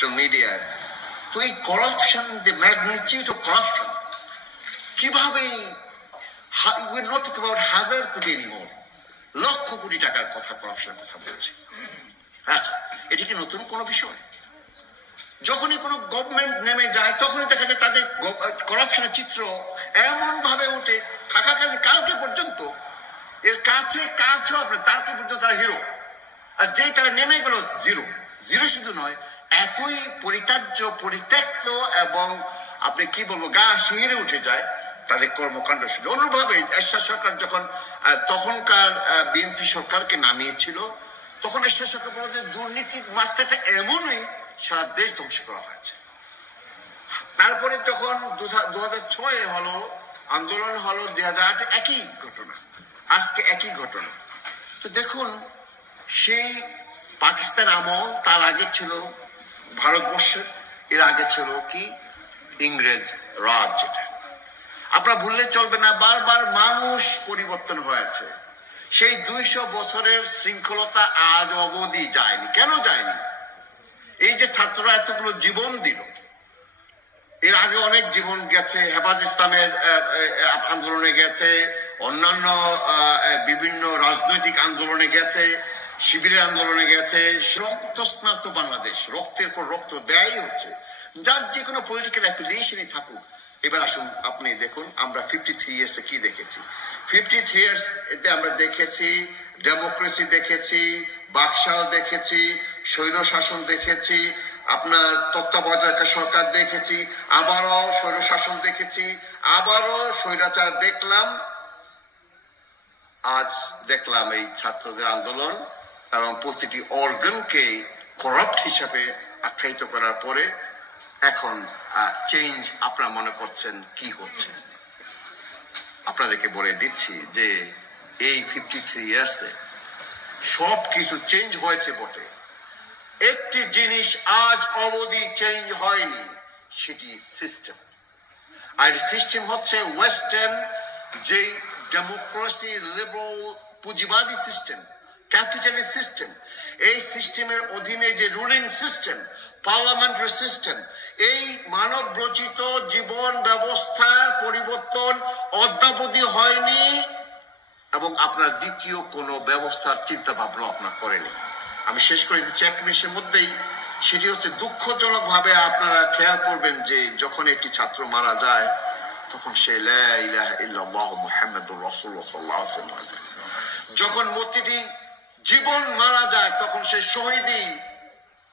Social মিডিয়ায়। তো এই corruption, the magnitude of corruption, কিভাবে উই নট টক অ্যাবাউট হাজার কোটি এনিমোর, লক্ষ কোটি টাকার কথা, করাপশনের কথা বলছি। আচ্ছা, এটি কি নতুন কোনো বিষয়? যখনই কোনো গভর্নমেন্ট নেমে যায় তখনই দেখা যায় তাদের করাপশনের চিত্র এমন ভাবে উঠে, থাকাকালীন কালকে পর্যন্ত এর কাছে কাছেও আপনার তাকে পর্যন্ত তারা হিরো, আর যেই তারা নেমে গেল জিরো। জিরো শুধু নয়, এতই পরিত্যাজ্য, পরিত্যক্ত এবং আপনি কি বলবো, গা শিহরে উঠে যায় তাদের কর্মকাণ্ড শুধু। অন্যভাবে এরশাদ সরকার যখন তখনকার বিএনপি সরকারকে নামিয়েছিল, তখন এরশাদ সরকার বলল যে দুর্নীতির মাত্রাটা এমনই সারা দেশ ধ্বংস করা হয়েছে। তারপরে যখন 2006 হলো আন্দোলন, হলো 2008 একই ঘটনা, আজকে একই ঘটনা। তো দেখুন, সেই পাকিস্তান আমল, তার আগে ছিল ভারতবর্ষের, এর আগে ছিল কি ইংরেজ রাজ। যেটা আপনারা ভুললে চলবে না, বারবার মানুষ পরিবর্তন হয়েছে। সেই 200 বছরের শৃঙ্খলতা আজ অবধি যায়নি। কেন যায়নি? এই যে ছাত্ররা এতগুলো জীবন দিল, এর আগে অনেক জীবন গেছে, হেফাজত ইসলামের আন্দোলনে গেছে, অন্যান্য বিভিন্ন রাজনৈতিক আন্দোলনে গেছে, শিবিরের আন্দোলনে গেছে। রক্তস্নাত বাংলাদেশ, রক্তের পর রক্ত দেয় হচ্ছে, যার যে কোনো পলিটিক্যাল অ্যাফিলিয়েশনই থাকুক। এবার আসুন আপনি দেখুন, আমরা 53 ইয়ার্সে কি দেখেছি। 53 ইয়ার্স এতে আমরা দেখেছি ডেমোক্রেসি দেখেছি, বাকশাল দেখেছি, স্বৈর শাসন দেখেছি, আপনার তত্ত্বাবধায়ক সরকার দেখেছি, আবারও স্বৈর শাসন দেখেছি, আবারও স্বৈরাচার দেখলাম, আজ দেখলাম এই ছাত্রদের আন্দোলন। এবং প্রতিটি অর্গানকে করাপ্ট হিসাবে আখ্যায়িত করার পরে এখন চেঞ্জ আপনারা মনে করছেন কি হচ্ছে। আপনাদেরকে বলে দিচ্ছি যে এই 53 ইয়ার্সে সব কিছু চেঞ্জ হয়েছে বটে, একটি জিনিস আজ অবধি চেঞ্জ হয়নি, সেটি সিস্টেম। আর সিস্টেম হচ্ছে ওয়েস্টার্ন যে ডেমোক্রেসি, লিবারাল, পুঁজিবাদী সিস্টেম, ক্যাপিটালিস্ট সিস্টেম। এই সিস্টেমের অধীনে যে রুলিং সিস্টেম, পার্লামেন্টারি সিস্টেম, এই মানব রচিত জীবন ব্যবস্থার পরিবর্তন অদ্যাবধি হয়নি এবং আপনার দ্বিতীয় কোনো ব্যবস্থার চিন্তা ভাবনা আপনার করেনি। আমি শেষ করে দিচ্ছি 1 মিনিটের মধ্যেই। সেটি হচ্ছে, দুঃখজনক ভাবে আপনারা খেয়াল করবেন যে যখন একটি ছাত্র মারা যায় তখন সে লা ইলাহা ইল্লাল্লাহ মুহাম্মাদুর রাসূলুল্লাহ সাল্লাল্লাহু আলাইহি ওয়াসাল্লাম, যখন প্রতিটি জীবন মারা যায় তখন সে শহীদি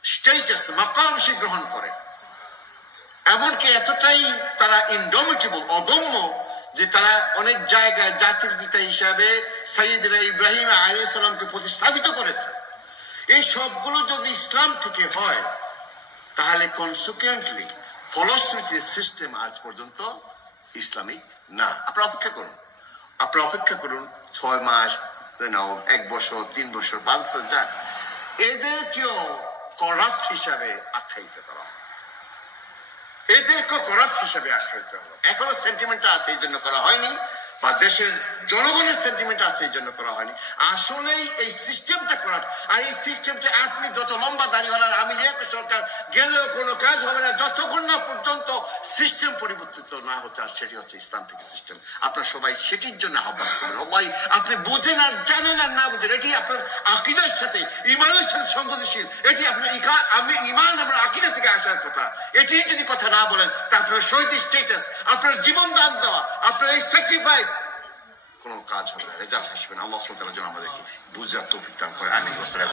স্ট্যাটাস, মাকাম সে গ্রহণ করে। এমনকি এতটাই তারা ইনডোমিটেবল, অদম্য, যে তারা অনেক জায়গায় জাতির পিতা হিসাবে সাইয়েদনা ইব্রাহিম আলাইহিস সালামকে প্রতিস্থাপিত করেছে। এই সবগুলো যদি ইসলাম থেকে হয় তাহলে কনসিকুয়েন্টলি ফলশ্রুতি সিস্টেম আজ পর্যন্ত ইসলামিক না। আপনারা অপেক্ষা করুন, আপনারা অপেক্ষা করুন 6 মাস, 1 বছর, 3 বছর, 5 বছর যাক, এদেরকেও করাপ্ট হিসাবে আখ্যায়িত করা, এদেরকেও করাপ্ট হিসাবে আখ্যায়িত হলো। এখনো সেন্টিমেন্টটা আছে, এই জন্য করা হয়নি, বা দেশের জনগণের সেন্টিমেন্ট আছে এই জন্য করা হয়নি। আসলেই এই সিস্টেমটা করাপ্ট। আর এই সিস্টেমটা আপনি যত লম্বা দাঁড়িয়ে হলার আমি সরকার গেলেও কোনো কাজ হবে না যতক্ষণ না পর্যন্ত সিস্টেম পরিবর্তিত না হচ্ছে। আর সেটি হচ্ছে ইসলাম থেকে সিস্টেম। আপনারা সবাই সেটির জন্য আহ্বান করবেন। সবাই আপনি বুঝেন আর জানেন আর না বুঝেন, এটি আপনার আকিদার সাথে, ইমানের সাথে সংগতিশীল। এটি আপনার আমি ইমান আপনার আকিদা থেকে আসার কথা। এটি যদি কথা না বলেন তা আপনার শহীদ স্ট্যাটাস, আপনার জীবন দান দেওয়া, আপনার এই স্যাক্রিফাইস কোনো কাজ হবে না, রেজাল্ট আসবে না। আল্লাহ সুবহানাহু ওয়া তাআলা যেন আমাদেরকে বুঝার তৌফিক দান করে। আমিন।